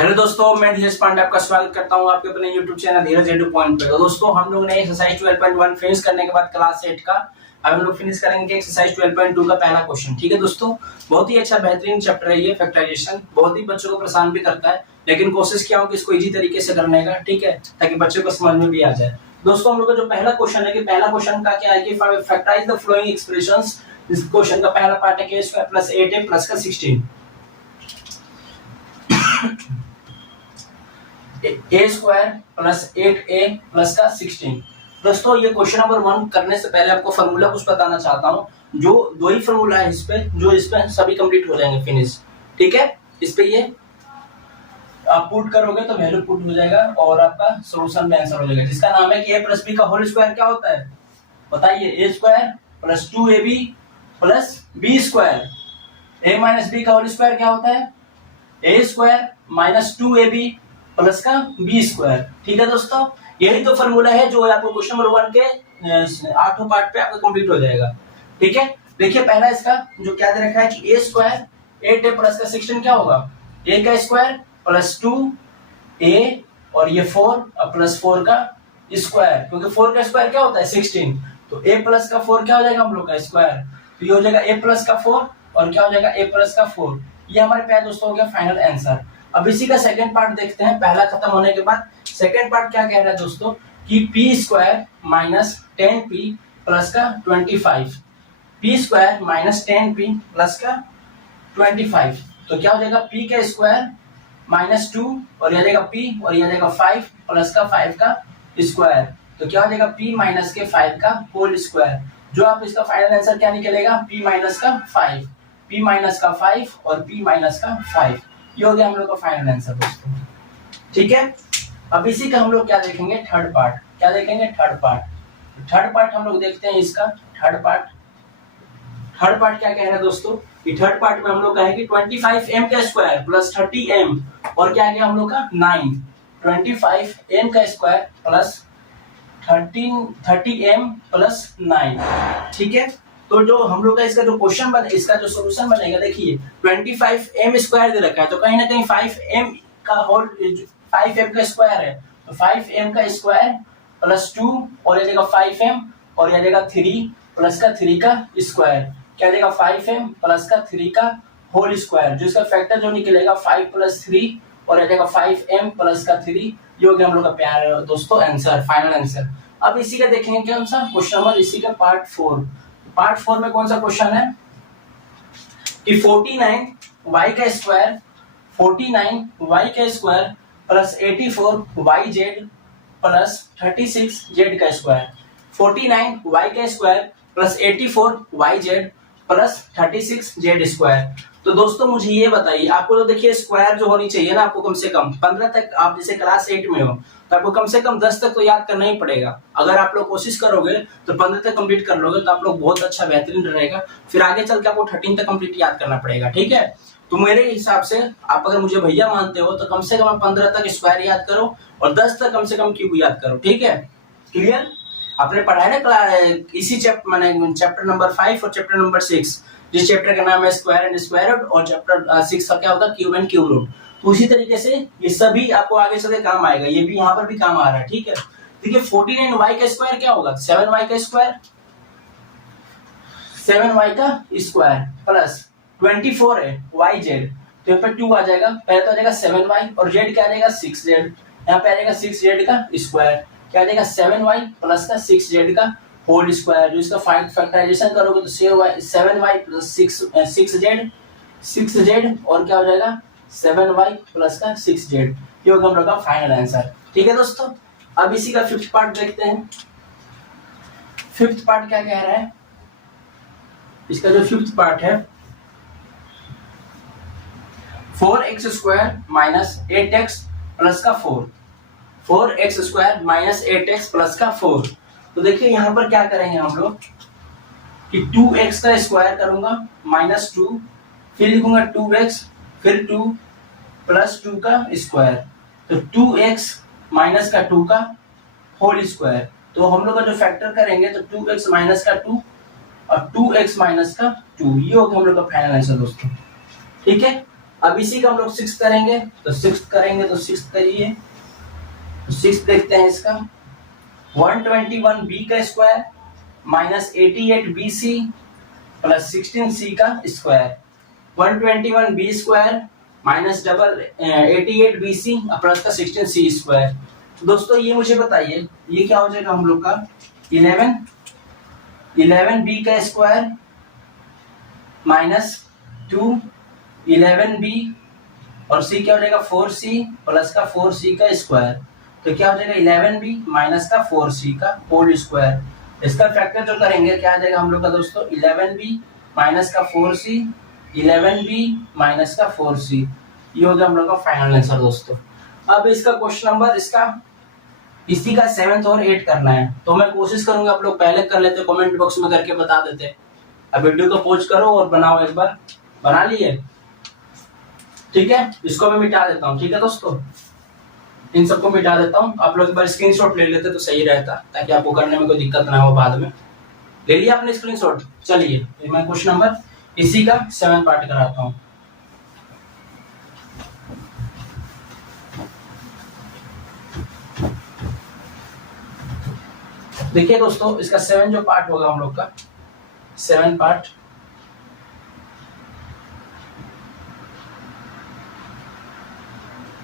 Hello दोस्तों, मैं धीरज पांडे आपका स्वागत करता हूं आपके अपने YouTube चैनल धीरज एडु पॉइंट पे। तो दोस्तों, हम लोग ने एक्सरसाइज 12.1 फिनिश करने के बाद क्लास 8 का अब हम लोग फिनिश करेंगे एक्सरसाइज 12.2 का पहला क्वेश्चन। ठीक है दोस्तों, बहुत ही अच्छा बेहतरीन चैप्टर है ये फैक्टराइजेशन। बहुत ही बच्चों को परेशान भी करता है, लेकिन कोशिश किया हूं कि इसको इजी तरीके से करने का, ठीक है, ताकि बच्चों को समझ में भी आ जाए। दोस्तों, हम लोग का जो पहला क्वेश्चन है कि पहला क्वेश्चन का क्या है कि फैक्टराइज द फॉलोइंग एक्सप्रेशंस। इस क्वेश्चन का पहला पार्ट है कि a² + 8a + का 16 a² + 8a + का 16। दोस्तों, ये क्वेश्चन नंबर 1 करने से पहले आपको फार्मूला कुछ बताना चाहता हूं। जो दो ही फार्मूला है इस पे, जो इस पे सभी कंप्लीट हो जाएंगे फिनिश। ठीक है, इस पे ये आप पुट करोगे तो वैल्यू पुट हो जाएगा और आपका सॉल्यूशन में आंसर हो जाएगा, जिसका नाम है कि a + b का होल स्क्वायर क्या होता है बताइए। a² + 2ab + b²। a - b का होल स्क्वायर क्या होता है a² - 2ab + का b²। ठीक है दोस्तों, यही तो फार्मूला है जो आपको क्वेश्चन नंबर 1 के 8वां पार्ट पे आपका कंप्लीट हो जाएगा। ठीक है, देखिए पहला इसका जो क्या दे रखा है कि a² 8a + का 16 क्या होगा a² + 2a और ये 4 + 4 का स्क्वायर, क्योंकि 4 का स्क्वायर क्या होता है 16, तो a + का 4 क्या हो जाएगा हम लोग का स्क्वायर, तो ये हो जाएगा a + का 4 और क्या हो जाएगा a + का 4। ये हमारे पास दोस्तों हो गया फाइनल आंसर। अब इसी का सेकंड पार्ट देखते हैं। पहला खत्म होने के बाद सेकंड पार्ट क्या कह रहा है दोस्तों कि p² - 10p + का 25, p² - 10p + का 25, तो क्या हो जाएगा p का स्क्वायर -2 और यह जाएगा p और यह जाएगा 5 + का 5 का स्क्वायर, तो क्या हो जाएगा p - के 5 का होल स्क्वायर। जो आप इसका फाइनल आंसर क्या निकलेगा p - का 5, p - का 5 और p - का 5। ये हो गया हम लोग का फाइनल आंसर दोस्तों। ठीक है, अब इसी का हम लोग क्या देखेंगे थर्ड पार्ट। क्या देखेंगे थर्ड पार्ट हम लोग देखते हैं इसका थर्ड पार्ट क्या कह रहा है दोस्तों कि थर्ड पार्ट में हम लोग का है कि 25m का स्क्वायर + 30m और क्या गया हम लोग का 9, 25m का स्क्वायर + 30m + 9। ठीक है, तो जो हम लोग का इसका जो क्वेश्चन बने, इसका जो सॉल्यूशन बनेगा, देखिए 25m² दे रखा है, तो कहीं ना कहीं 5m का होल 5m का स्क्वायर है, तो 5m का स्क्वायर + 2 और यह जाएगा 5m और यह जाएगा 3 + का 3 का स्क्वायर, क्या जाएगा 5m + का 3 का होल स्क्वायर, जो इसका फैक्टर जो निकलेगा 5 + 3 और यह जाएगा 5m + का 3। ये हो गया हम लोग का प्यार दोस्तों आंसर, फाइनल आंसर। अब इसी का देखेंगे कौन सा क्वेश्चन नंबर, इसी का पार्ट 4। पार्ट 4 में कौन सा क्वेश्चन है कि 49y का स्क्वायर + 84yz + 36z का स्क्वायर। 49y का स्क्वायर + 84yz + 36z स्क्वायर। तो दोस्तों मुझे ये बताइए, आपको तो देखिए स्क्वायर जो होनी चाहिए ना, आपको कम से कम 15 तक, आप जैसे क्लास 8 में हो तो आपको कम से कम 10 तक तो याद करना ही पड़ेगा। अगर आप लोग कोशिश करोगे तो 15 तक कंप्लीट कर लोगे तो आप लोग बहुत अच्छा बेहतरीन रहेगा, फिर आगे चल के आपको 13 तक कंप्लीट याद करना पड़ेगा। ठीक है, तो मेरे हिसाब से आप अगर मुझे भैया मानते हो तो कम से कम आप 15 तक स्क्वायर याद करो और 10 तक कम से कम क्यूब याद करो। ठीक है, क्लियर? आपने पढ़ा है ना इसी चैप्टर नंबर 5 और चैप्टर नंबर 6, जिस चैप्टर का नाम है स्क्वायर एंड स्क्वायर रूट, और चैप्टर 6 का क्या होगा क्यूब एंड क्यूब रूट। तो उसी तरीके से ये सभी आपको आगे चलकर काम आएगा, ये भी यहाँ पर भी काम आ रहा है। ठीक है, देखिए 49y का स्क्वायर क्या होगा 7y का स्क्वायर, 7y का स्क्वायर प्लस 24 है yz, तो यहाँ पे 2 आ जाएगा, पहले तो आ जाएगा 7y और z क्या आ जाएगा 6z, यहाँ पे आ जाएगा 6z का स्क्वायर, क्या आ जाएगा 7y + का 6z का होल स्क्वायर। जो इसका फैक्टराइजेशन करोगे तो 7y + 6z और क्या हो जाएगा 7y + का 6z। ये होगा हम लोग का फाइनल आंसर। ठीक है दोस्तों, अब इसी का फिफ्थ पार्ट देखते हैं। फिफ्थ पार्ट क्या कह रहा है, इसका जो फिफ्थ पार्ट है 4x² - 8x + का 4, 4x² - 8x + का 4। तो देखिए यहाँ पर क्या करेंगे हम लोग कि 2x का स्क्वायर करूंगा -2, फिर लिखूंगा 2x, फिर 2 + 2 का स्क्वायर, तो 2x - का 2 का होल स्क्वायर। तो हम लोग का जो फैक्टर करेंगे तो 2x - का 2 और 2x - का 2, ये होगा हम लोग का फाइनल आंसर दोस्तों। ठीक है, अब इसी का हम लोग 6 करेंगे, तो 6 करेंगे तो 6 करिए, तो 6 देखते हैं इसका 121b का square minus 88bc plus 16c का square. 121b square minus 88bc plus का 16c स्क्वायर। दोस्तों ये मुझे बताइए ये क्या हो जाएगा हम लोग का 11b का स्क्वायर माइनस 2 11b और c क्या हो जाएगा 4c प्लस का 4c का स्क्वायर। तो क्या हो जाएगा 11b माइनस का 4c का होल स्क्वायर। इसका फैक्टर जो करेंगे क्या आ जाएगा हम लोग का दोस्तों 11b माइनस का 4c 11b माइनस का 4c। ये हो गया हम लोग का फाइनल आंसर दोस्तों। अब इसका क्वेश्चन नंबर इसका इसी का 7th और 8 करना है, तो मैं कोशिश करूंगा आप लोग पहले कर लेते, कमेंट बॉक्स में करके बता देते। अब वीडियो को पॉज करो और बनाओ, एक बार बना लिए, ठीक है। इसको मैं मिटा देता हूँ, ठीक है दोस्तों, इन सबको मिटा देता हूँ। आप लोग एक बार स्क्रीनशॉट ले लेते तो सही रहता, ताकि आपको करने में कोई दिक्कत ना हो बाद में। ले लिया आपने स्क्रीनशॉट? चलिए मैं क्वेश्चन नंबर इसी का 7 पार्ट कराता हूँ। देखिए दोस्तों इसका 7 जो पार्ट होगा हम लोग का 7 पार्ट,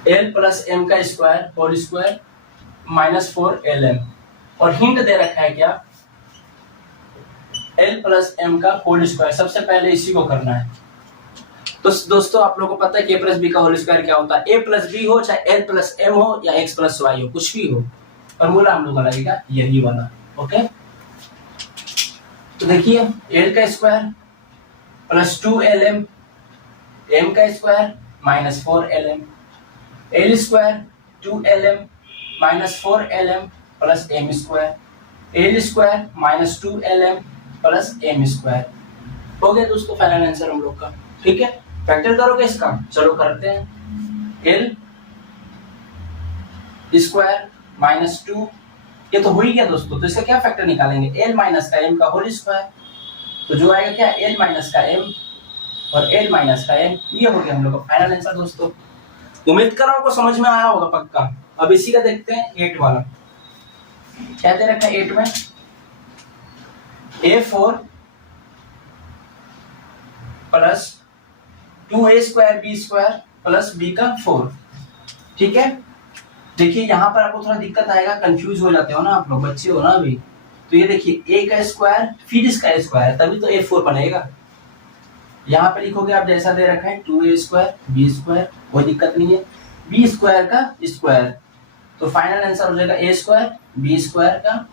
l प्लस एम का square whole square minus 4lm, और हिंट दे रखा है क्या l प्लस एम का होल स्क्वायर। सबसे पहले इसी को करना है। तो दोस्तों आप लोगों को पता है कि a प्लस बी का होल स्क्वायर क्या होता है। a प्लस बी हो चाहे l प्लस एम हो या x प्लस वाई हो, कुछ भी हो, फॉर्मूला हम लोग का लगेगा यही वाला। ओके, तो देखिए l का स्क्वायर प्लस 2lm, m का square minus 4lm, l square 2lm minus 4lm plus m square, l square minus 2lm plus m square. हो गया दोस्तों फाइनल आंसर हम लोग का, ठीक है। फैक्टर करोगे इसका, चलो करते हैं। l स्क्वायर माइनस 2, ये तो हो ही गया दोस्तों, तो इसका क्या फैक्टर निकालेंगे l माइनस का m का होल स्क्वायर, तो जो आएगा क्या l माइनस का m और l माइनस का m। ये हो गया हम लोग का फाइनल आंसर दोस्तों। उम्मीद कर रहा हूं आपको समझ में आया होगा पक्का। अब इसी का देखते हैं 8 वाला, क्या दे रखा है 8 में a4 plus 2a square b square plus b का 4, ठीक है। देखिए यहाँ पर आपको थोड़ा दिक्कत आएगा, कंफ्यूज हो जाते हो ना आप लोग, बच्चे हो ना अभी। तो ये देखिए a का स्क्वायर फिर इसका स्क्वायर, तभी तो a4 बनेगा। यहाँ पे लिखोगे आप जैसा दे रखा है 2a स्क्वायर b स्क्वायर, कोई दिक्कत नहीं है, b स्क्वायर का स्क्वायर, तो फाइनल आंसर हो जाएगा a स्क्वायर b स्क्वायर का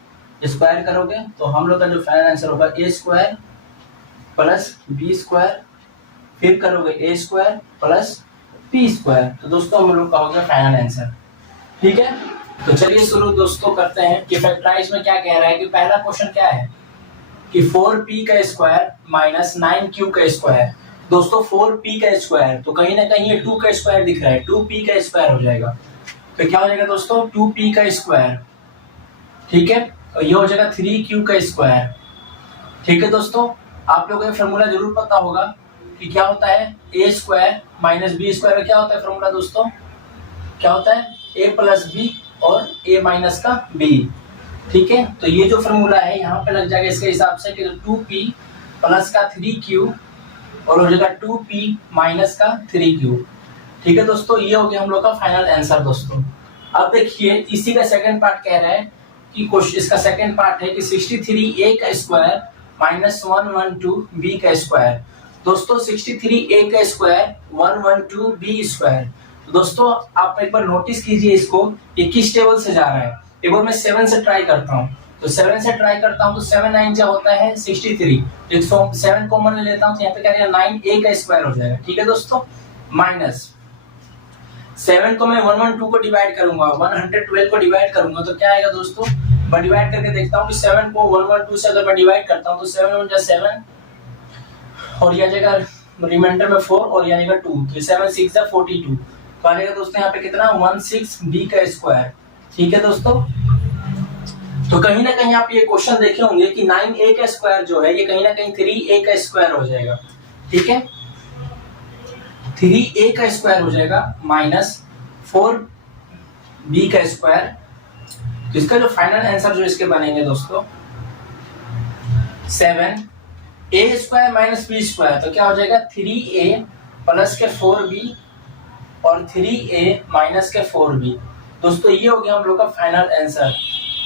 स्क्वायर करोगे तो हम लोग का जो फाइनल आंसर होगा a square plus b square, फिर करोगे a square plus b square, तो दोस्तों हम लोग का होगा फाइनल आंसर, ठीक है। तो चलिए शुरू दोस्तों करते हैं कि फैक्टराइज में क्या कह रहा है। कि पहला क्वेश्चन क्या है कि 4p का स्क्वायर माइनस 9q का स्क्वायर। दोस्तों 4p का स्क्वायर, तो कहीं ना कहीं ये 2 का स्क्वायर दिख रहा है, 2p का स्क्वायर हो जाएगा, तो क्या हो जाएगा दोस्तों 2p का स्क्वायर, ठीक है। और ये हो जाएगा 3q का स्क्वायर, ठीक है। दोस्तों आप लोगों को फॉर्मूला जरूर पता होगा कि क्या होता है a square minus b square का क्या होता है फॉर्मूला दोस्तों, क्या होता है a प्लस बी और a माइनस का b, ठीक है। तो ये जो फॉर्मूला है यहाँ पे लग जाएगा इसके हिसाब से कि 2p प्लस का 3q और हो जाएगा 2p माइनस का 3q, ठीक है दोस्तों। ये हो गया हम लोग का फाइनल आंसर दोस्तों। अब देखिए इसी का सेकंड पार्ट कह रहा है कि क्वेश्चन इसका सेकंड पार्ट है कि 63a का स्क्वायर माइनस 112b का स्क्वायर। दोस्तों 63a का स्क्वायर 112b स्क्वायर, तो दोस्तों आप एक बार नोटिस कीजिए इसको, ये किस टेबल से जा रहा है। एक बार मैं 7 से ट्राई करता हूँ, तो 7 से ट्राई करता हूँ तो 7 9 जा होता है 63, 7 कॉमन ले लेता हूँ तो यहाँ पे क्या रहेगा 9a का स्क्वायर हो जाएगा, ठीक है दोस्तों। माइनस 7 को मैं 112 को डिवाइड करूंगा, 112 को डिवाइड करूंगा तो क्या आएगा दोस्तों, मैं डिवाइड करके देखता हूँ कि 7 को 112 से अगर मैं डिवाइड करता हूँ तो 7 1 जा 7 और यह जाएगा रिमाइंडर में 4 और यह जाएगा 2, तो 7 6 जा 42, तो आ जाएगा दोस्तों यहाँ पे कितना 16b का स्क्वायर, ठीक है दोस्तों। तो कहीं ना कहीं आप ये क्वेश्चन देखे होंगे कि 9a का स्क्वायर जो है ये कहीं ना कहीं 3a का स्क्वायर हो जाएगा, ठीक है। 3a का स्क्वायर हो जाएगा माइनस 4b का स्क्वायर। तो इसका जो फाइनल आंसर जो इसके बनेंगे दोस्तों 7a square minus b square, तो क्या हो जाएगा 3a प्लस के 4b और 3a माइनस के 4b। दोस्तों ये हो गया हम लोग का फाइनल आंसर।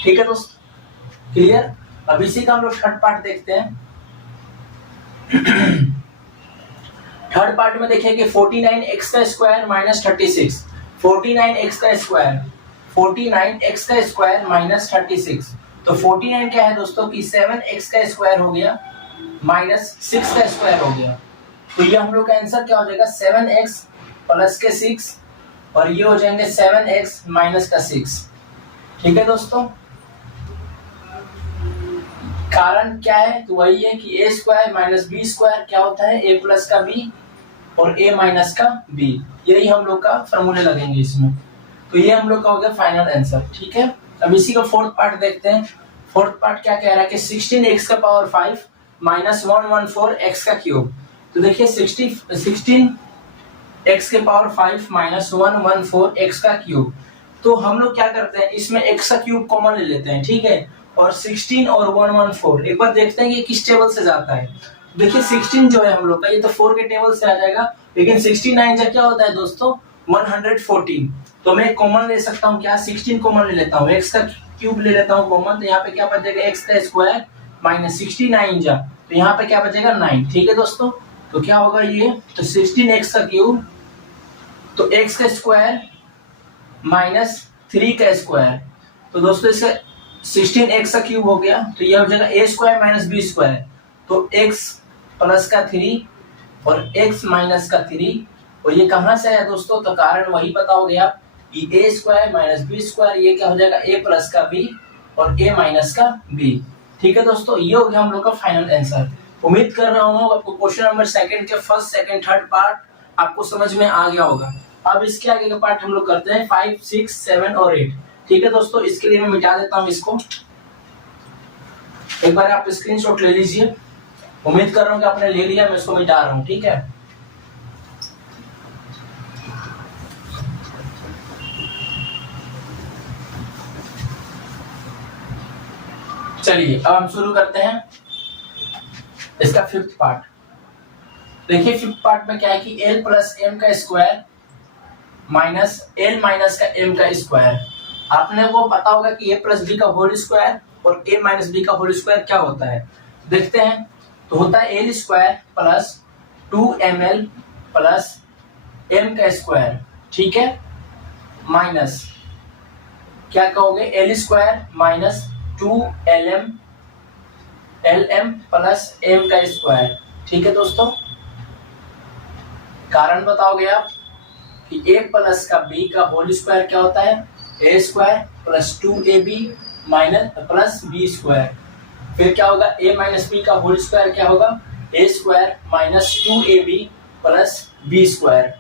ठीक है दोस्तों, क्लियर। अब इसी का हम लोग थर्ड पार्ट देखते हैं। थर्ड पार्ट में देखिए कि 49x का स्क्वायर माइनस 36, 49x का स्क्वायर, 49x का स्क्वायर माइनस 36। तो 49 क्या है दोस्तों कि 7x का स्क्वायर हो गया माइनस 6 का स्क्वायर हो गया। तो ये हम लोग का आंसर क्या हो जाएगा 7x प्लस के 6 और ये हो जाएंगे 7x माइनस का 6। ठीक है दोस्तों, कारण क्या है तो वही है कि a square minus B square क्या होता है a प्लस का b और a माइनस का b। यही हम लोग का फॉर्मूले लगेंगे इसमें। तो ये हम लोग का हो गया फाइनल आंसर। ठीक है, अब इसी का फोर्थ पार्ट देखते हैं। फोर्थ पार्ट क्या कह रहा है कि 16x का पावर 5 माइनस 114x का क्यूब। तो देखिए 16x के पावर 5 माइनस 114x का क्यूब। तो हम लोग क्या करते हैं इसमें x का क्यूब कॉमन ले लेते हैं। ठीक है, और 16 और 114 एक बार देखते हैं कि किस टेबल से जाता है। देखिए 16 जो है हम लोग का ये तो 4 के टेबल से आ जाएगा, लेकिन 69 से क्या होता है दोस्तों 114। तो मैं कॉमन ले सकता हूँ, क्या 16 कॉमन ले लेता हूँ, x का क्यूब ले लेता हूँ कॉमन। तो यहाँ पे क्या बचेगा x का स्क्वायर माइनस 69 जा, तो यहाँ पे क्या बचेगा 9। ठीक है दोस्तों, तो क्या होगा ये तो 16x का क्यूब, तो x का स्क्वायर माइनस 3 का स्क्वायर। तो दोस्तों इसका 16x का क्यूब हो गया, तो ये हो जाएगा a square minus b square. तो x प्लस का 3 और x माइनस का 3, और ये कहां से है दोस्तों, तो कारण वही बताओगे आप कि a square minus b square, ये क्या हो जाएगा a प्लस का b और a माइनस का b। ठीक है दोस्तों, ये हो गया हम लोग का फाइनल आंसर। उम्मीद कर रहा हूँ आपको क्वेश्चन नंबर सेकंड के फर्स्ट सेकंड थर्ड पार्ट आपको समझ में आ गया होगा। अब इसके आगे का पार्ट हम लोग करते हैं 5, 6, 7 और 8। ठीक है दोस्तों, इसके लिए मैं मिटा देता हूं इसको। एक बार आप स्क्रीनशॉट ले लीजिए। उम्मीद कर रहा हूं कि आपने ले लिया, मैं इसको मिटा रहा हूं। ठीक है, चलिए अब हम शुरू करते हैं इसका फिफ्थ पार्ट। देखिए फिफ्थ पार्ट में क्या है कि l प्लस m का स्क्वायर माइनस l माइनस का m का स्क्वायर। आपने को पता होगा कि a प्लस b का होल स्क्वायर और a माइनस b का होल स्क्वायर क्या होता है, देखते हैं। तो होता है l square plus 2ml plus m का स्क्वायर। ठीक है, माइनस क्या कहोगे l square minus 2lm lm plus m का स्क्वायर। ठीक है दोस्तों, कारण बताओगे आप कि a प्लस का b का होल स्क्वायर क्या होता है a square plus 2ab minus plus b square. फिर क्या होगा a माइनस b का होल स्क्वायर क्या होगा a square minus 2ab plus b square.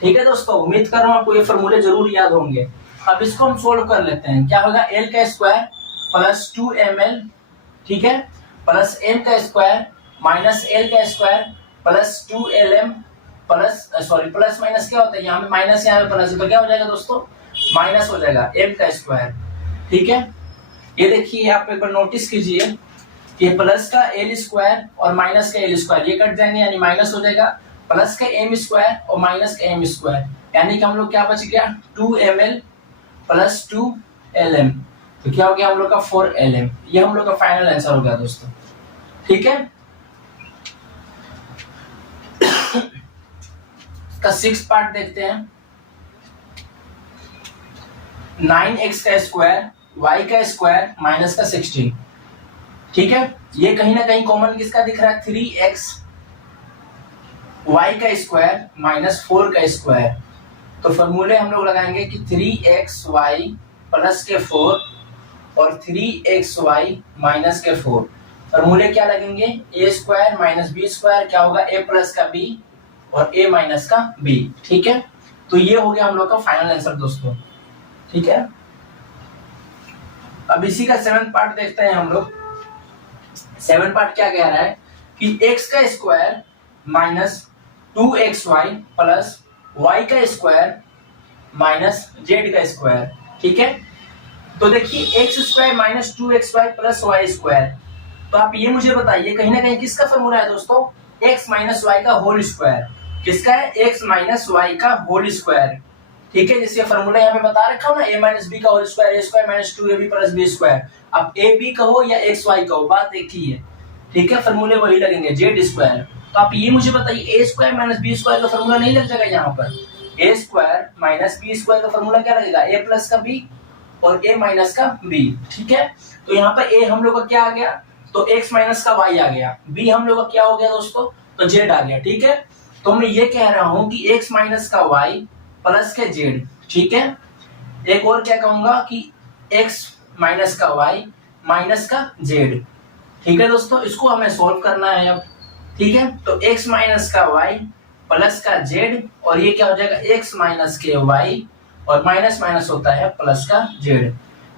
ठीक है दोस्तों, उम्मीद कर रहा हूँ आपको ये फॉर्मूले जरूर याद होंगे। अब इसको हम सोल्व कर लेते हैं। क्या होगा l का स्क्वायर प्लस 2ml, ठीक है, प्लस m का स्क्वायर माइनस l का square plus 2lm plus sorry plus minus क्या होता है, यहाँ पे माइनस यहाँ पे प्लस, तो क्या हो जाएगा दोस्तों माइनस हो जाएगा m का स्क्वायर। ठीक है, ये देखिए आप एक बार नोटिस कीजिए कि प्लस का l स्क्वायर और माइनस का l स्क्वायर ये कट जाएंगे, यानी माइनस हो जाएगा प्लस का m स्क्वायर और माइनस का m स्क्वायर, यानी कि हम लोग क्या बच गया 2ml प्लस 2lm। तो क्या हो गया हम लोग का 4lm। ये हम लोग का फाइनल आंसर हो गया दोस्तों। ठीक है, इसका सिक्स्थ पार्ट देखते हैं। 9x का स्क्वायर y का स्क्वायर माइनस का 16। ठीक है, ये कहीं ना कहीं कॉमन किसका दिख रहा है 3x y का स्क्वायर माइनस 4 का स्क्वायर। तो फॉर्मूले हम लोग लगाएंगे कि 3xy प्लस के 4 और 3xy माइनस के 4। फॉर्मूले क्या लगेंगे a square minus b square क्या होगा a प्लस का b और a माइनस का b। ठीक है, तो ये हो गया हम लोग का फाइनल आंसर दोस्तों। ठीक है, अब इसी का 7th पार्ट देखते हैं हम लोग। 7th पार्ट क्या कह रहा है कि x का square minus 2xy plus y का स्क्वायर माइनस z का स्क्वायर। ठीक है, तो देखिए x square minus 2xy plus Y square. तो आप ये मुझे बताइए कहीं ना कहीं किसका फॉर्मूला है दोस्तों, x माइनस वाई का होल स्क्वायर। किसका है, x माइनस वाई का होल स्क्वायर। ठीक है, जैसे फॉर्मूला यहाँ पे बता रखा हूं ना, a माइनस बी का whole square, a square minus 2ab plus b square. अब a b कहो या x y कहो, बात एक ही है। ठीक है, फॉर्मूले वही लगेंगे, z स्क्वायर। तो आप ये मुझे बताइए a square minus B square का फॉर्मूला नहीं लग जाएगा यहाँ पर, a square minus B square का फॉर्मूला क्या लगेगा, a प्लस का b और a माइनस का b। ठीक है, तो यहाँ पर a हम लोग का क्या आ गया, तो x माइनस का y आ गया, b हम लोग का क्या हो गया दोस्तों, तो z आ गया। ठीक है, तो मैं ये कह रहा हूं कि x माइनस का y प्लस के z। ठीक है, एक और क्या कहूंगा कि x माइनस का y माइनस का z। ठीक है दोस्तों, इसको हमें सॉल्व करना है अब। ठीक है, तो x माइनस का y प्लस का z और ये क्या हो जाएगा, x माइनस के y और माइनस माइनस होता है प्लस का z।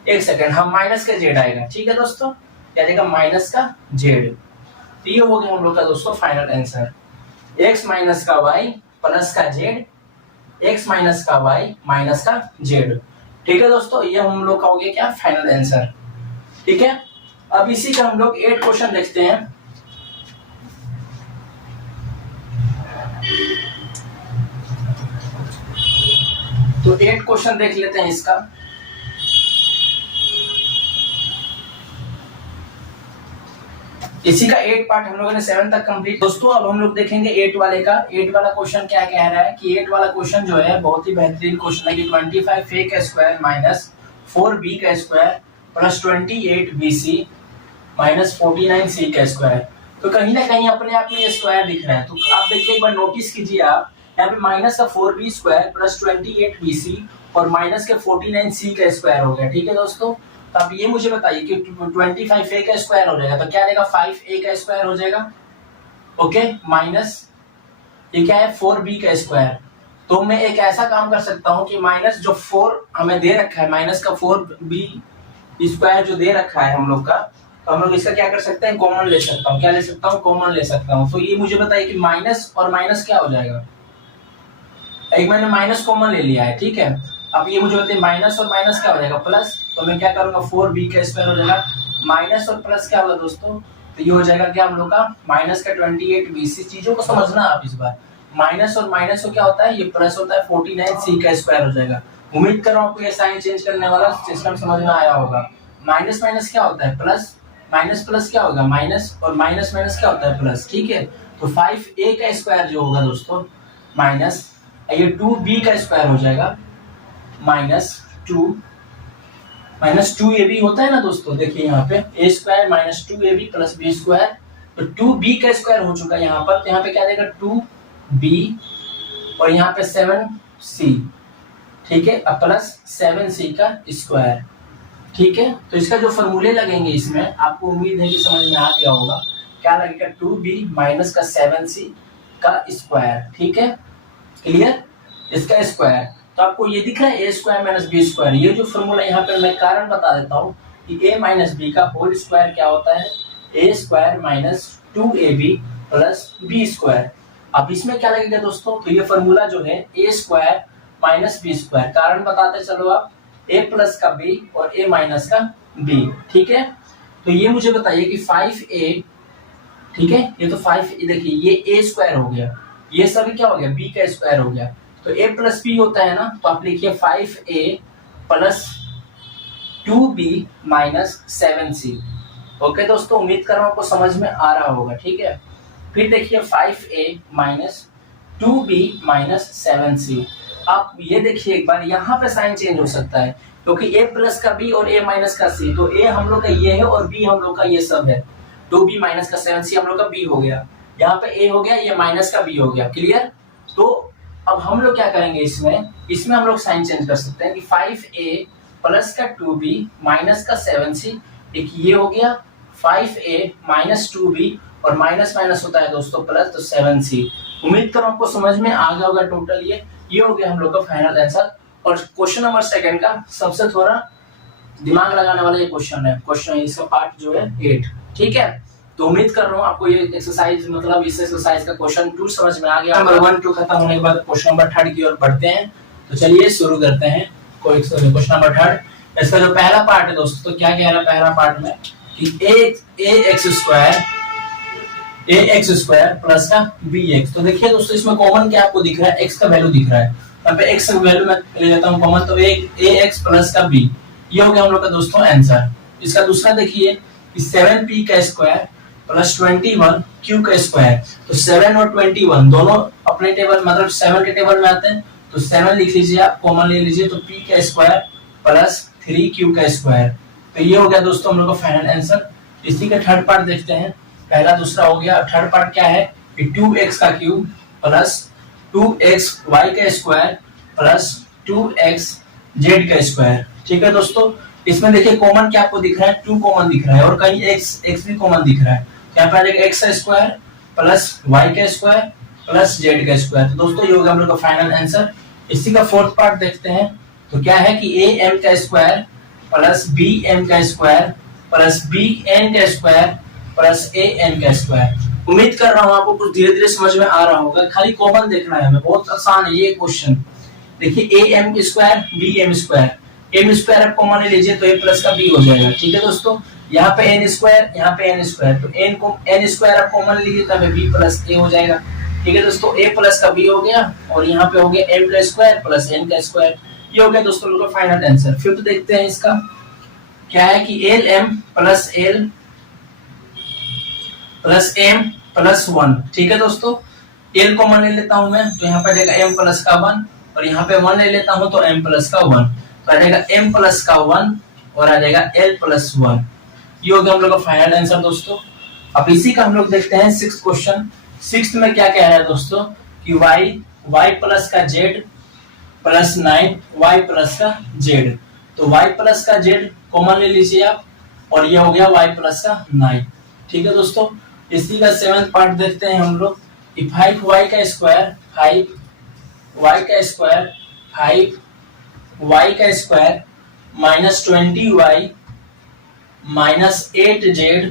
एक सेकंड, हम माइनस का z आएगा। ठीक है दोस्तों, क्या आएगा, माइनस का z। तो ये हो गया हम लोग का दोस्तों फाइनल आंसर, x माइनस का y प्लस का z, x माइनस का y माइनस का z। ठीक है दोस्तों, ये हम लोग का हो गया क्या, फाइनल आंसर। ठीक है, अब इसी का हम लोग 8 क्वेश्चन देखते हैं। तो 8 क्वेश्चन देख लेते हैं इसका। इसी का 8 पार्ट हम लोगों ने 7 तक कंप्लीट। दोस्तों अब हम लोग देखेंगे 8 वाले का। 8 वाला क्वेश्चन क्या कह रहा है कि 8 वाला क्वेश्चन जो है बहुत ही बेहतरीन क्वेश्चन है कि 25 a का स्क्वायर माइनस 4b का square plus 28bc minus 49c का स्क्वायर। तो कहीं ना कहीं अपने आप में ये स्क्वायर दिख रहा है। तो आप देखिए एक बार नोटिस कीजिए, आप यहाँ पे माइनस का 4b स्क्वायर प्लस 28bc और माइनस के 49c का स्क्वायर हो गया। ठीक है दोस्तों, तो आप ये मुझे बताइए कि 25a का स्क्वायर हो जाएगा तो क्या देगा, 5a का स्क्वायर हो जाएगा। ओके, माइनस ये क्या है, 4b का स्क्वायर। तो मैं एक ऐसा काम कर सकता हूं कि माइनस जो 4 हमें दे रखा है, माइनस का 4b स्क्वायर जो दे रखा है हम लोग का, तो हम लोग इसका क्या कर सकते हैं, कॉमन ले सकता हूँ। क्या ले सकता हूँ, कॉमन ले सकता हूँ। तो ये मुझे बताइए कि माइनस और माइनस क्या हो जाएगा, एक मैंने माइनस कॉमन ले लिया है। ठीक है, अब ये मुझे बताइए माइनस और माइनस क्या हो जाएगा, प्लस। तो मैं क्या करूंगा, 4b का स्क्वायर हो जाएगा, माइनस और प्लस क्या होगा दोस्तों, तो ये हो जाएगा क्या हम लोग का, माइनस का 28bc। चीजों को समझना आप इस बार, माइनस और माइनस को क्या होता है, ये प्लस होता है, 49c का स्क्वायर हो जाएगा। उम्मीद कर रहा हूँ आपको ये साइन चेंज करने वाला सिस्टम समझ में आया होगा। माइनस माइनस क्या होता है, प्लस, माइनस प्लस क्या होगा, माइनस, और माइनस माइनस क्या होता है, प्लस। ठीक है, तो 5a का स्क्वायर जो होगा दोस्तों माइनस ये 2b का स्क्वायर हो जाएगा माइनस 2ab होता है ना दोस्तों। देखिए यहाँ पे a square minus 2ab plus b square, तो 2b का स्क्वायर हो चुका है यहाँ पर। तो यहाँ पे क्या देगा, 2b और यहाँ पे 7c। ठीक है, अब प्लस 7c का स्क्वायर। ठीक है, तो इसका जो फॉर्मूले लगेंगे इसमें, आपको उम्मीद है कि समझ में आ गया होगा। क्या लगेगा, 2b माइनस का 7c का स्क्वायर। ठीक है, क्लियर, इसका स्क्वायर। तो आपको ये दिख रहा है a square minus B square. ये जो फॉर्मूला यहाँ पे मैं कारण बता देता हूँ कि a माइनस बी का होल स्क्वायर क्या होता है, a square minus 2ab plus b square. अब इसमें क्या लगेगा दोस्तों, तो ये फॉर्मूला जो है a square minus B square, कारण बताते चलो आप, a प्लस का b और a माइनस का b। ठीक है, तो ये मुझे बताइए कि 5a, ठीक है, ये तो 5, देखिए ये a स्क्वायर हो गया, ये सभी क्या हो गया, b का स्क्वायर हो गया। तो a प्लस b होता है ना, तो आप लिखिए 5a plus 2b minus 7c। Okay दोस्तों, उम्मीद कर रहा हूं आपको समझ में आ रहा होगा। ठीक है, फिर देखिए 5a minus 2b minus 7c। आप ये देखिए एक बार, यहाँ पे साइन चेंज हो सकता है क्योंकि a प्लस का b और a माइनस का c। तो a हम लोग का ये है और b हम लोग का ये सब है। 2b माइनस का 7c हम लोग का b हो गया, यहाँ पे a हो गया, ये माइनस का b हो गया। क्लियर, तो अब हम लोग क्या करेंगे, इसमें हम लोग साइन चेंज कर सकते हैं कि 5a प्लस का 2b माइनस का 7c, एक ये हो गया 5a माइनस 2b और माइनस माइनस होता है दोस्तों प्लस, तो 7c। उम्मीद करो आपको समझ में आ गया होगा टोटल। ये हो गया हम लोग का फाइनल आंसर। और क्वेश्चन नंबर 2 का सबसे थोड़ा दिमाग लगाने वाला ये क्वेश्चन है, क्वेश्चन इसका पार्ट जो है 8। ठीक है, तो उम्मीद कर रहा हूँ आपको ये एक्सरसाइज मतलब इस एक्सरसाइज का क्वेश्चन 2 समझ में आ गया। नंबर 1 2 खत्म होने के बाद क्वेश्चन नंबर 3 की ओर बढ़ते हैं। तो चलिए शुरू करते हैं क्वेश्चन नंबर 3। इसका जो पहला पार्ट है दोस्तों, तो क्या कह रहा है पहला पार्ट में कि ax स्क्वायर प्लस का bx। तो देखिए दोस्तों इसमें कॉमन क्या आपको दिख रहा है, x का वैल्यू दिख रहा है। यहाँ पे x का वैल्यू मैं ले लेता हूँ कॉमन, तो ax प्लस का b, ये हो गया हम लोग का दोस्तों आंसर। इसका दूसरा देखिए 7p का स्क्वायर प्लस 21q का स्क्वायर। तो 7 और 21 दोनों अपने टेबल मतलब 7 के टेबल में आते हैं, तो 7 लिख लीजिए आप, कॉमन ले लीजिए, तो p का स्क्वायर प्लस 3q का स्क्वायर। तो ये हो गया दोस्तों हम लोग का फाइनल आंसर। इसी का थर्ड पार्ट देखते हैं। पहला दूसरा हो गया, थर्ड पार्ट क्या है कि 2x का क्यूब प्लस 2x y का स्क्वायर प्लस 2x z का स्क्वायर। ठीक है दोस्तों, इसमें देखिए कॉमन क्या आपको दिख रहा है, 2 कॉमन दिख रहा है और कहीं x भी कॉमन दिख रहा है। यहाँ पे आ जाएगा x का स्क्वायर प्लस y का स्क्वायर प्लस z का स्क्वायर। तो दोस्तों ये होगा हम लोग का फाइनल आंसर। इसी का फोर्थ पार्ट देखते हैं। तो क्या है कि am का स्क्वायर प्लस bm का स्क्वायर प्लस bn का स्क्वायर प्लस an का स्क्वायर। उम्मीद कर रहा हूँ आपको कुछ धीरे धीरे समझ में आ रहा होगा, खाली कॉमन देखना है हमें, बहुत आसान है ये क्वेश्चन। देखिए am square bm square, m square आप कॉमन ले लीजिए तो a प्लस का b हो जाएगा। ठीक है दोस्तों, यहाँ पे n स्क्वायर, यहाँ पे n स्क्वायर, तो n स्क्वायर आप कॉमन लीजिए तब b प्लस a हो जाएगा। ठीक है दोस्तों, a प्लस का b हो गया और यहाँ पे हो गया m का स्क्वायर प्लस n का स्क्वायर। ये हो गया दोस्तों लोगों का फाइनल आंसर। फिफ्थ देखते हैं इसका, क्या है कि lm plus l plus m plus 1। ठीक है दोस्तों, l कॉमन ले लेता हूं मैं, तो यहाँ पे आ जाएगा m प्लस का 1 और यहाँ पे 1 ले लेता हूं तो m प्लस का 1, तो आ जाएगा m प्लस का 1 और आ जाएगा l प्लस 1। ये हो गया हम लोग का फाइनल आंसर दोस्तों। अब इसी का हम लोग देखते हैं सिक्स्थ क्वेश्चन। सिक्स्थ में क्या कह रहा है दोस्तों कि y प्लस का z प्लस 9y प्लस का z। तो y प्लस का z कॉमन ले लीजिए आप और ये हो गया y प्लस का 9। ठीक है दोस्तों, इसी का सेवेंथ पार्ट देखते हैं हम लोग। 5y का स्क्वायर 5y का स्क्वायर 5y का square minus 20y minus 8z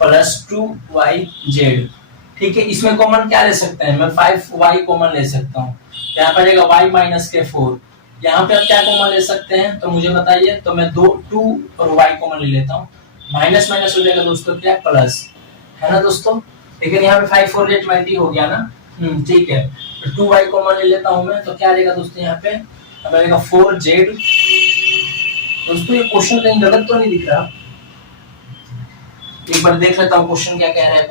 plus 2yz। ठीक है, इसमें कॉमन क्या ले सकते हैं, मैं 5y कॉमन ले सकता हूँ, यहाँ पर आएगा y माइनस के 4। यहाँ पे आप क्या कॉमन ले सकते हैं तो मुझे बताइए, तो मैं 2 और y कॉमन ले लेता हूँ। माइनस माइनस हो जाएगा दोस्तों क्या प्लस, है ना दोस्तों। लेकिन यहाँ पे 5 4 20 हो गया ना, ठीक है। तो 2y कॉमन ले लेता हूँ मैं, तो क्या रहेगा दोस्तों यहाँ पे अब आएगा 4z। दोस्तों ये क्वेश्चन कहीं गलत तो नहीं दिख रहा, एक बार देख लेता हूँ क्वेश्चन क्या कह रहा है।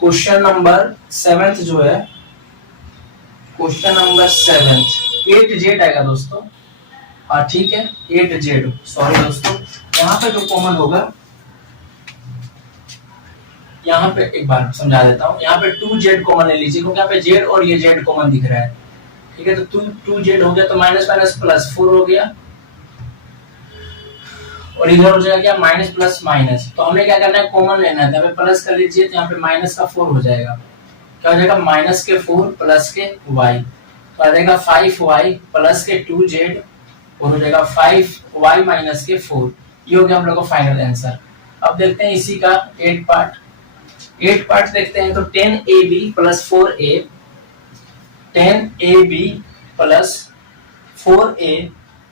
क्वेश्चन नंबर 7 जो है, क्वेश्चन नंबर 7 8z आएगा दोस्तों। हाँ ठीक है 8z, सॉरी दोस्तों। यहाँ पे जो कॉमन होगा, यहाँ पे एक बार समझा देता हूँ, यहाँ पे 2z कॉमन ले लीजिए क्योंकि यहाँ पे z और ये z कॉमन दिख रहा है। ठीक है, तो 2z हो गया तो माइनस माइनस प्लस 4 हो गया और इधर हो जाएगा क्या माइनस प्लस माइनस। तो हमें क्या करना है, कॉमन लेना है, तो प्लस कर लीजिए, तो यहाँ पे माइनस का 4 हो जाएगा। क्या हो जाएगा माइनस के 4 प्लस के y, तो आ जाएगा 5y प्लस के 2z और हो जाएगा 5y माइनस के 4। ये हो गया हम लोग का फाइनल आंसर। अब देखते हैं इसी का 8 पार्ट देखते हैं। तो 10ab plus 4a 10ab plus 4a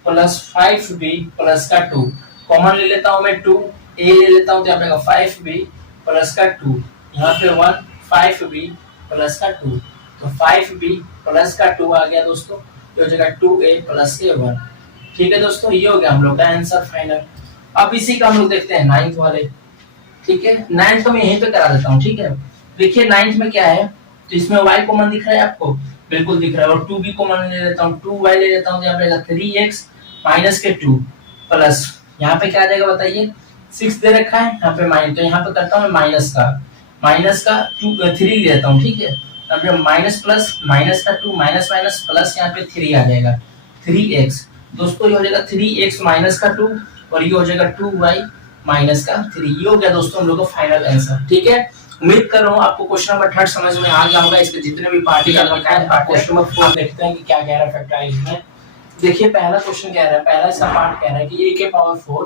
plus 5b plus का 2 कॉमन ले लेता हूं मैं, 2a ले लेता हूं तो यहाँ पे 5b प्लस का 2, यहाँ पे 1 5b प्लस का 2, तो 5b प्लस का 2 आ गया दोस्तों। ये हो जाएगा 2a प्लस के 1। ठीक है दोस्तों, ये हो गया हम लोग का आंसर फाइनल। अब इसी का हम लोग देखते हैं 9th वाले। ठीक है, 9th तो मैं यहीं पे करा देता हूँ। ठीक है, देखिए 9th में क्या है, तो इसमें y कॉमन दिख रहा है आपको, बिल्कुल दिख रहा है, और 2b कॉमन ले लेता हूँ, 2y ले लेता हूँ, तो यहाँ पे 3x माइनस के 2 प्लस यहाँ पे क्या आ जाएगा बताइए, 6 दे रखा है यहाँ पे माइनस, तो यहाँ पे करता हूँ मैं माइनस का 3 ले लेता हूँ। ठीक है, अब माइनस प्लस माइनस का 2 माइनस माइनस प्लस यहाँ पे 3 आ जाएगा 3x। दोस्तों ये हो जाएगा 3x माइनस का 2 और ये हो जाएगा 2y माइनस का 3। ये हो गया दोस्तों हम लोग का फाइनल आंसर। ठीक है, उम्मीद कर रहा हूँ आपको क्वेश्चन नंबर 3 समझ में आ गया होगा। इसके जितने भी पार्टी का क्वेश्चन नंबर 4 देखते हैं कि क्या कह रहा है फैक्टराइज में। देखिए पहला क्वेश्चन कह रहा है, पहला इसका पार्ट कह रहा है कि a के पावर 4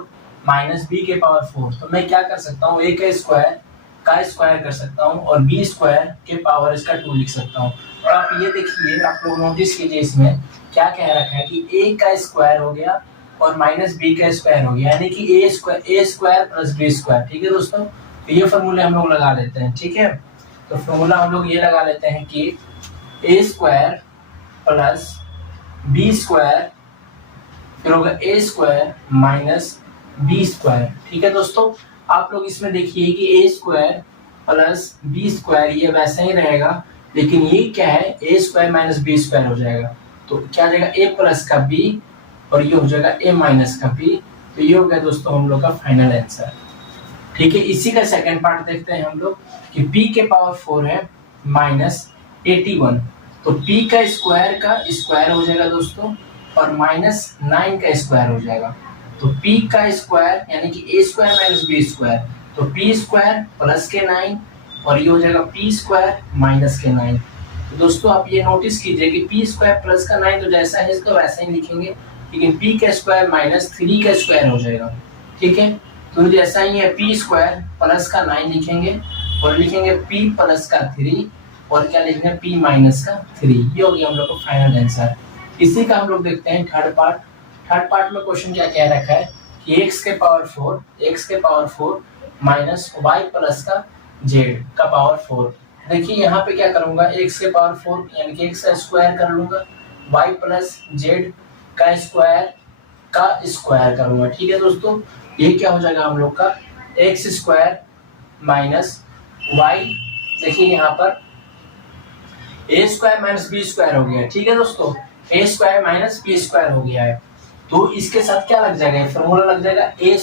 माइनस बी के पावर 4। तो मैं क्या कर सकता हूँ, ए का स्क्वायर कर सकता हूँ और बी स्क्वायर के पावर इसका 2 लिख सकता हूँ। और आप ये देखिए, आप लोग नोटिस कीजिए इसमें क्या कह रखा है कि ए का स्क्वायर हो गया और माइनस बी का स्क्वायर हो गया, यानी कि ए स्क्वायर प्लस बी स्क्वायर। ठीक है दोस्तों, तो ये फॉर्मूले हम लोग लगा लेते हैं। ठीक है, तो फॉर्मूला हम लोग ये लगा लेते हैं कि ए स्क्वायर प्लस बी स्क्वायर फिर होगा ए स्क्वायर माइनस बी स्क्वायर। ठीक है दोस्तों, आप लोग इसमें देखिए कि ए स्क्वायर प्लस बी स्क्वायर ये वैसे ही रहेगा, लेकिन ये क्या है, ए स्क्वायर माइनस बी स्क्वायर हो जाएगा। तो क्या हो जाएगा, ए प्लस का बी और ये हो जाएगा ए माइनस का बी। तो ये हो गया दोस्तों हम लोग का फाइनल आंसर। ठीक है, इसी का सेकंड पार्ट देखते हैं हम लोग कि p के पावर 4 है माइनस 81। तो p का स्क्वायर हो जाएगा दोस्तों और माइनस 9 का स्क्वायर हो जाएगा। तो p का स्क्वायर यानी कि a square minus B square, तो p स्क्वायर प्लस के 9 और ये हो जाएगा p स्क्वायर माइनस के 9। तो दोस्तों आप ये नोटिस कीजिए कि p स्क्वायर प्लस का 9 तो जैसा है इसका वैसा ही लिखेंगे, लेकिन p का स्क्वायर माइनस 3 का स्क्वायर हो जाएगा। ठीक है, तो जैसा ही है p स्क्वायर प्लस का 9 लिखेंगे और लिखेंगे p प्लस का 3 और क्या लिखेंगे p माइनस का 3। ये हो गया हम लोग का फाइनल आंसर। इसी का हम लोग देखते हैं थर्ड पार्ट में क्वेश्चन क्या कह रखा है कि x के पावर 4 माइनस y प्लस का z का पावर 4। देखिए यहाँ पे क्या करूंगा, x के पावर 4 यानी कि x का स्क्वायर कर लूंगा, y प्लस z का स्क्वायर करूंगा। ठीक है दोस्तों, ये क्या हो जाएगा हम लोग का एक्स स्क्वायर माइनस वाई, देखिए यहाँ पर ए स्क्वायर माइनस बी स्क्वायर हो गया है। ठीक है दोस्तों, ए स्क्वायर माइनस बी स्क्वायर हो गया है, तो इसके साथ क्या लग जाएगा, फॉर्मूला लग जाएगा ए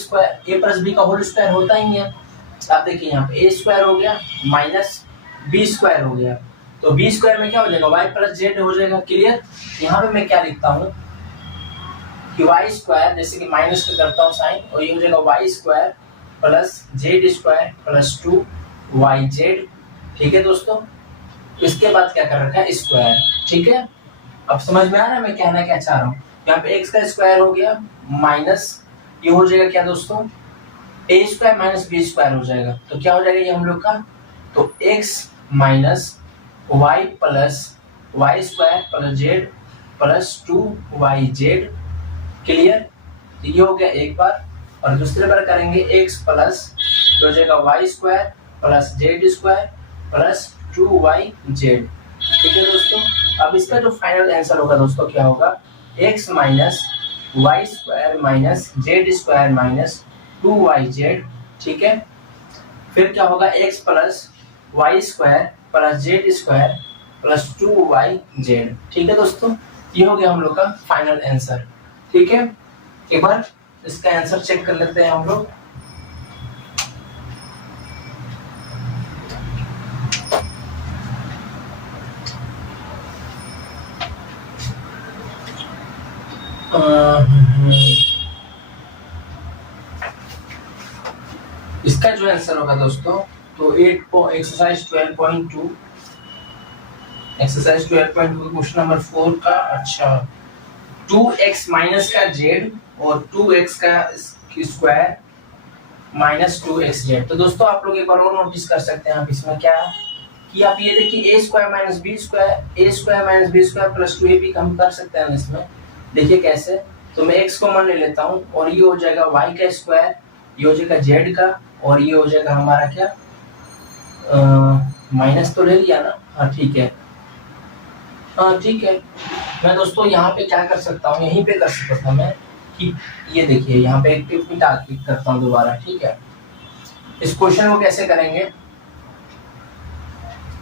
प्लस बी का होल स्क्वायर होता ही है। आप देखिए यहाँ पे ए स्क्वायर हो गया माइनस बी स्क्वायर हो गया, तो बी स्क्वायर में क्या हो जाएगा, वाई प्लस जेड हो जाएगा। क्लियर, यहाँ पे मैं क्या लिखता हूँ कि वाई स्क्वायर, जैसे कि माइनस का करता हूँ साइन, और ये हो जाएगा Y square plus Z square plus 2 Y Z. ठीक है दोस्तों, इसके बाद क्या कर रखा है, स्क्वायर। ठीक है, अब समझ में आ रहा है मैं कहना क्या चाह रहा हूँ। यहाँ पे एक्स का स्क्वायर हो गया माइनस ये हो जाएगा क्या दोस्तों, ए स्क्वायर माइनस बी स्क्वायर हो जाएगा। तो क्या हो जाएगा ये हम लोग का, तो X minus Y plus Y square plus Z plus 2 Y Z. Clear, ये हो गया एक बार, और दूसरे बार करेंगे x प्लस हो जाएगा Y square plus Z square plus 2 Y Z. ठीक है दोस्तों, अब इसका जो फाइनल आंसर होगा दोस्तों क्या होगा, x minus Y square minus Z square minus 2 Y Z. ठीक है, फिर क्या होगा x plus Y square plus Z square plus 2 Y Z. ठीक है दोस्तों, ये हो गया हम लोग का फाइनल आंसर। ठीक है, एक बार इसका आंसर चेक कर लेते हैं हम लोग। इसका जो आंसर होगा दोस्तों, तो एक्सरसाइज 12.2 क्वेश्चन नंबर 4 का, अच्छा 2x माइनस का z और 2x का स्क्वायर माइनस 2xz। तो दोस्तों आप लोग एक बार और नोटिस कर सकते हैं आप इसमें क्या कि आप ये देखिए a square minus B square plus 2ab हम कर सकते हैं इसमें। देखिए कैसे, तो मैं x कॉमन ले लेता हूँ और ये हो जाएगा y का स्क्वायर, ये हो जाएगा z का, और ये हो जाएगा हमारा क्या माइनस तो ले लिया ना, हाँ ठीक है, हाँ ठीक है। मैं दोस्तों यहाँ पे क्या कर सकता हूँ, यहीं पे कर सकता था मैं कि ये देखिए यहाँ पे एक टिप क्लिक करता हूँ दोबारा। ठीक है, इस क्वेश्चन को कैसे करेंगे,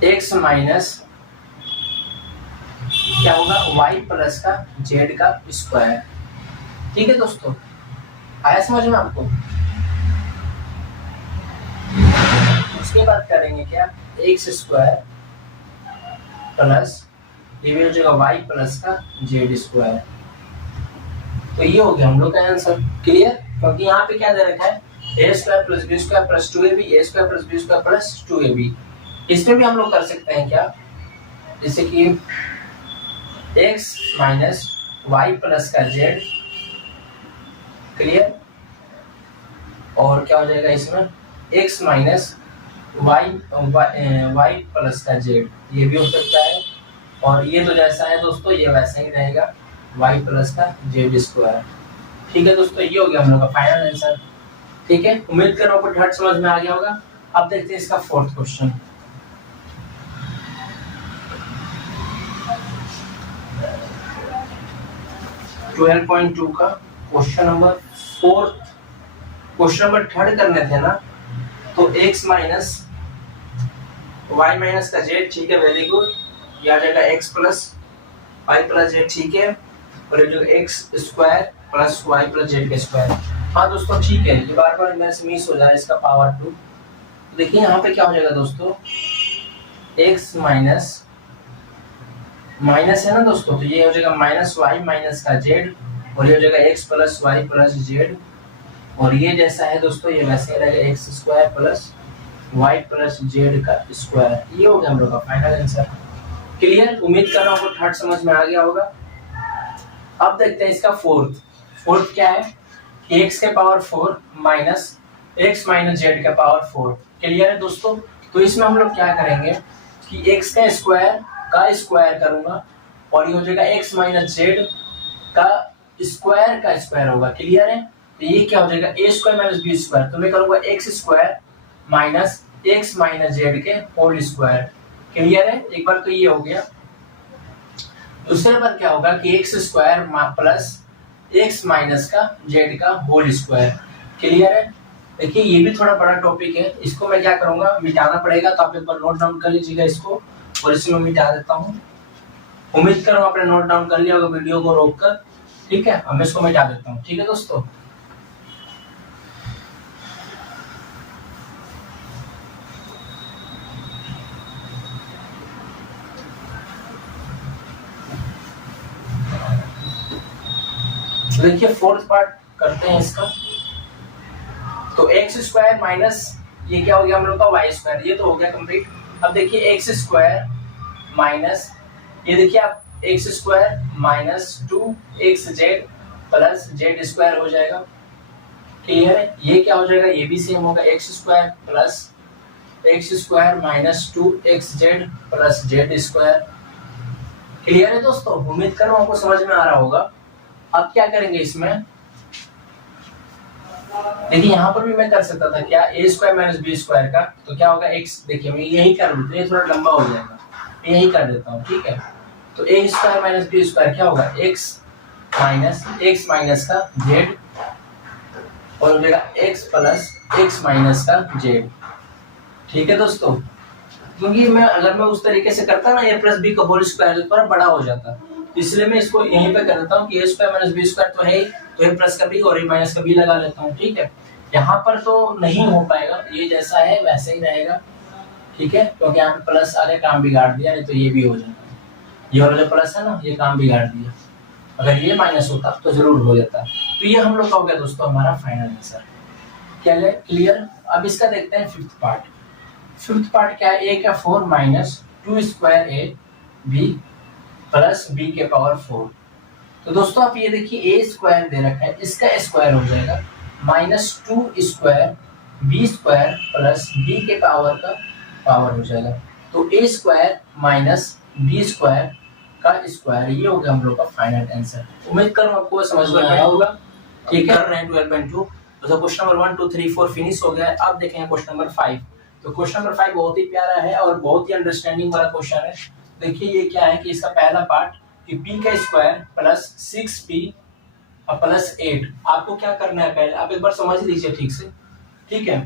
x माइनस क्या होगा y प्लस का z का स्क्वायर। ठीक है दोस्तों, आया समझ में आपको। उसके बाद करेंगे क्या, x स्क्वायर प्लस ये भी हो जाएगा y प्लस का z स्क्वायर। तो ये हो गया हम लोग का आंसर। क्लियर, क्योंकि यहाँ पे क्या दे रखा है, a square plus b square plus 2ab, a square plus b square plus 2ab। इसमें भी हम लोग कर सकते हैं क्या, जैसे कि x माइनस वाई प्लस का z। क्लियर, और क्या हो जाएगा इसमें x माइनस वाई प्लस का जेड, ये भी हो सकता है। और ये तो जैसा है दोस्तों ये वैसा ही रहेगा, y प्लस का जेड स्क्वायर। ठीक है दोस्तों, ये हो गया हम लोग का फाइनल आंसर। ठीक है, उम्मीद कर रहा हूँ थर्ड समझ में आ गया होगा। अब देखते हैं इसका fourth question. Twelve point two का question number fourth, question number third करने थे ना, तो x माइनस वाई माइनस का जेड, ठीक है वेरी गुड, ये आ जाएगा x plus Y plus z, ठीक है, और ये जो x square plus Y plus Z का स्क्वायर। हाँ दोस्तों ठीक है, ये बार बार मेरे से मिस हो जा रहा है इसका पावर 2। तो देखिए यहाँ पे क्या हो जाएगा दोस्तों, x माइनस माइनस है ना दोस्तों, तो ये हो जाएगा माइनस वाई माइनस का जेड, और ये हो जाएगा x plus Y plus Z, और ये जैसा है दोस्तों ये वैसे रहेगा X square plus Y plus Z का स्क्वायर। ये हो गया हम लोग का फाइनल आंसर। क्लियर, उम्मीद कर रहा हूँ थर्ड समझ में आ गया होगा। अब देखते हैं इसका फोर्थ क्या है कि x के power 4 minus x minus Z का पावर 4। क्लियर है दोस्तों, तो इसमें हम लोग क्या करेंगे कि x का स्क्वायर करूंगा, और ये हो जाएगा x माइनस जेड का स्क्वायर होगा। क्लियर है, तो ये क्या हो जाएगा a square minus b square, तो मैं करूंगा x square minus x minus Z के होल स्क्वायर। क्लियर है, एक बार तो ये हो गया। दूसरे बार क्या होगा कि x square plus x minus का जेड का होल स्क्वायर। क्लियर है, देखिए ये भी थोड़ा बड़ा टॉपिक है, इसको मैं क्या करूंगा मिटाना पड़ेगा, तो आप एक बार नोट डाउन कर लीजिएगा इसको, और इसमें मिटा देता हूँ। उम्मीद कर रहा हूँ आपने नोट डाउन कर लिया होगा वीडियो को रोककर। ठीक है, अब मैं इसको मिटा देता हूँ। ठीक है दोस्तों, देखिए फोर्थ पार्ट करते हैं इसका। तो एक्स स्क्वायर माइनस ये क्या हो गया हम लोग का वाई स्क्वायर, ये तो हो गया कंप्लीट। अब देखिए एक्स स्क्वायर माइनस ये देखिए आप x square minus 2x Z plus Z square हो जाएगा। क्लियर है, ये क्या हो जाएगा, ये भी सेम होगा, x square plus x square minus 2x Z plus Z square. Clear है दोस्तों, उम्मीद कर रहा हूँ आपको समझ में आ रहा होगा। अब क्या करेंगे इसमें, देखिए यहाँ पर भी मैं कर सकता था क्या a square minus B square का, तो क्या होगा x, देखिए मैं यही कर दूँ, ये थोड़ा लंबा हो जाएगा, मैं यही कर देता हूँ। ठीक है, तो a square minus B square क्या होगा x माइनस का z, और हो जाएगा x प्लस x माइनस का z। ठीक है दोस्तों, क्योंकि अगर मैं उस तरीके से करता ना a प्लस बी का होल स्क्वायर, थोड़ा बड़ा हो जाता, इसलिए मैं इसको यहीं पे कर देता हूँ कि a square minus B square तो है, तो a प्लस का b और a माइनस का b लगा लेता हूँ। ठीक है, यहाँ पर तो नहीं हो पाएगा, ये जैसा है वैसे ही रहेगा। ठीक है, क्योंकि यहाँ पे प्लस आगे काम बिगाड़ दिया, नहीं तो ये भी हो जाता, ये वाला जो प्लस है ना ये काम बिगाड़ दिया, अगर ये माइनस होता तो जरूर हो जाता। तो ये हम लोग का हो गया दोस्तों हमारा फाइनल आंसर। क्या है क्लियर। अब इसका देखते हैं फिफ्थ पार्ट क्या है, a का 4 minus 2 square a b plus b के पावर 4। तो दोस्तों आप ये देखिए a स्क्वायर दे रखा है, इसका स्क्वायर हो जाएगा minus 2 square b square plus b के पावर का पावर हो जाएगा, तो a square minus b square का स्क्वायर। ये हो गया हम लोग का फाइनल आंसर। उम्मीद करूँ आपको समझ में आया होगा। ठीक है, कर रहे हैं 12.2। तो क्वेश्चन नंबर 1 2 3 4 फिनिश हो गया है। अब देखेंगे क्वेश्चन नंबर 5। तो क्वेश्चन नंबर 5 बहुत ही प्यारा है और बहुत ही अंडरस्टैंडिंग वाला क्वेश्चन है। देखिए ये क्या है कि इसका पहला पार्ट कि p का स्क्वायर प्लस 6p प्लस 8। आपको क्या करना है, पहले आप एक बार समझ लीजिए ठीक से। ठीक है,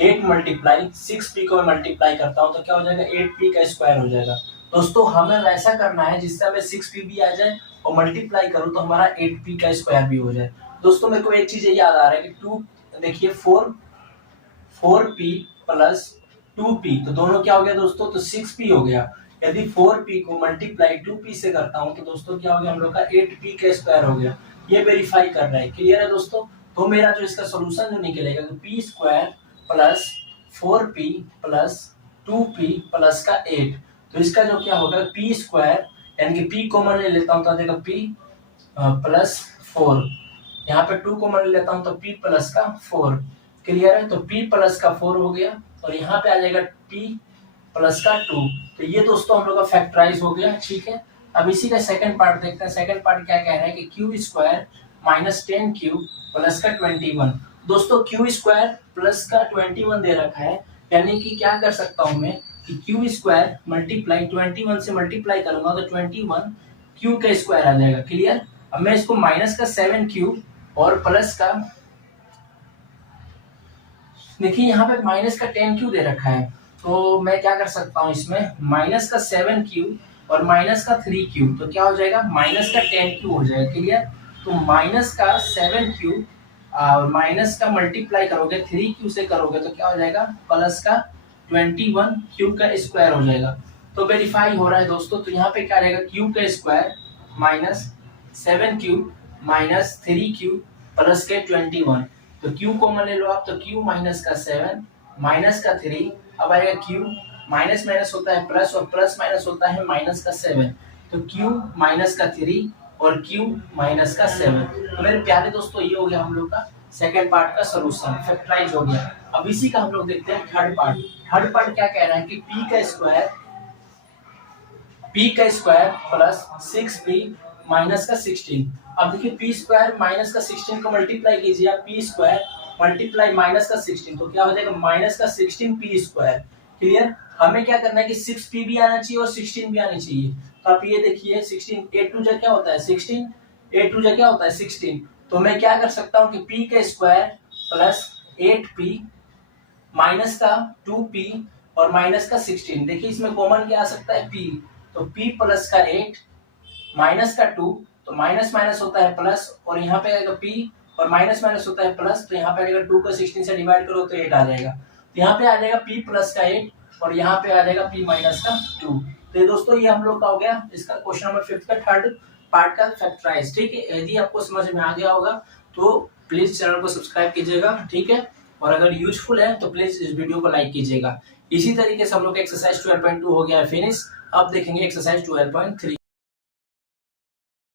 8 मल्टीप्लाई 6p को मल्टीप्लाई करता हूं तो क्या हो जाएगा, 8p का स्क्वायर हो जाएगा। दोस्तों हमें वैसा करना है जिससे हमें 6p भी आ जाए और मल्टीप्लाई करूं तो हमारा 8p का स्क्वायर भी हो जाए। दोस्तों मेरे को एक चीज याद आ रहा है कि 2 देखिए 4p प्लस 2p, तो दोनों क्या हो गया दोस्तों, तो 6p हो गया। यदि 4p को मल्टीप्लाई 2p से करता हूं तो दोस्तों क्या हो गया हम लोग का 8p का स्क्वायर हो गया। ये वेरीफाई कर रहा है। क्लियर है दोस्तों। तो मेरा जो इसका सॉल्यूशन जो निकलेगा तो p square plus 4p plus 2p plus का 8, तो इसका जो क्या होगा p स्क्वायर यानी कि p कॉमन ले लेता हूं तो आ जाएगा p प्लस 4, यहाँ पे 2 कॉमन ले लेता हूं तो p प्लस का 4, क्लियर है? तो p प्लस का 4 हो गया और यहाँ पे आ जाएगा p प्लस का 2। तो ये दोस्तों हम लोग का फैक्टराइज हो गया, ठीक है। अब इसी का सेकंड पार्ट देखते हैं। सेकंड पार्ट क्या कह रहा है कि क्यू स्क्वायर माइनस 10 प्लस का 21। दोस्तों क्यू स्क्वायर प्लस का 21 दे रखा है, यानी कि क्या कर सकता हूं मैं कि क्यू स्क्वायर मल्टीप्लाई 21 से मल्टीप्लाई करूंगा तो 21 क्यू का स्क्वायर आ जाएगा। क्लियर? अब मैं इसको माइनस का 7 और प्लस का, देखिए यहाँ पे माइनस का 10 दे रखा है, तो मैं क्या कर सकता हूँ इसमें माइनस का 7 और माइनस का 3 तो क्या हो जाएगा माइनस का 10 हो जाएगा। क्लियर? तो माइनस का 7 और माइनस का मल्टीप्लाई करोगे 3 से करोगे तो क्या हो जाएगा प्लस का 21 क्यू का स्क्वायर हो जाएगा। तो वेरीफाई हो रहा है दोस्तों। तो यहाँ पे क्या रहेगा क्यू का स्क्वायर माइनस 7 माइनस 3 प्लस के 21। तो q कॉमन ले लो आप, तो q माइनस का 7 माइनस का 3, अब आएगा q माइनस माइनस होता है प्लस और प्लस माइनस होता है माइनस का 7। तो q माइनस का 3 और q माइनस का 7। तो मेरे प्यारे दोस्तों ये हो गया हम लोग का सेकंड पार्ट का सॉल्यूशन, फैक्टराइज हो गया। अब इसी का हम लोग देखते हैं थर्ड पार्ट। थर्ड पार्ट क्या कह रहा है कि p का स्क्वायर प्लस 6p माइनस का 16। अब देखिए p स्क्वायर माइनस का 16 को मल्टीप्लाई कीजिए आप, p स्क्वायर मल्टीप्लाई माइनस का 16 तो क्या हो जाएगा माइनस का 16p स्क्वायर। क्लियर? हमें क्या करना है कि 6p भी आना चाहिए और 16 भी आनी चाहिए। तो आप ये देखिए 16 8 टू जा क्या होता है 16, 8 टू जा क्या होता है 16। तो मैं क्या कर सकता हूँ कि p का स्क्वायर प्लस 8p माइनस का 2p और माइनस का 16। देखिए इसमें कॉमन क्या आ सकता है p, तो p प्लस का 8 माइनस का 2, तो माइनस माइनस होता है प्लस और यहाँ पे आएगा p और माइनस माइनस होता है प्लस, तो यहाँ पे आएगा 2 को 16 से डिवाइड करो तो 8 आ जाएगा। तो यहाँ पे आ जाएगा p प्लस का 8 और यहाँ पे आ जाएगा p माइनस का 2। तो ये दोस्तों ये हम लोग का हो गया इसका क्वेश्चन नंबर 5 का थर्ड पार्ट का फैक्टराइज। ठीक है, यदि आपको समझ में आ गया होगा तो प्लीज चैनल को सब्सक्राइब कीजिएगा, ठीक है। और अगर यूजफुल है तो प्लीज इस वीडियो को लाइक कीजिएगा। इसी तरीके से हम लोग एक्सरसाइज 12.2 हो गया है फिनिश। अब देखेंगे एक्सरसाइज 12.3।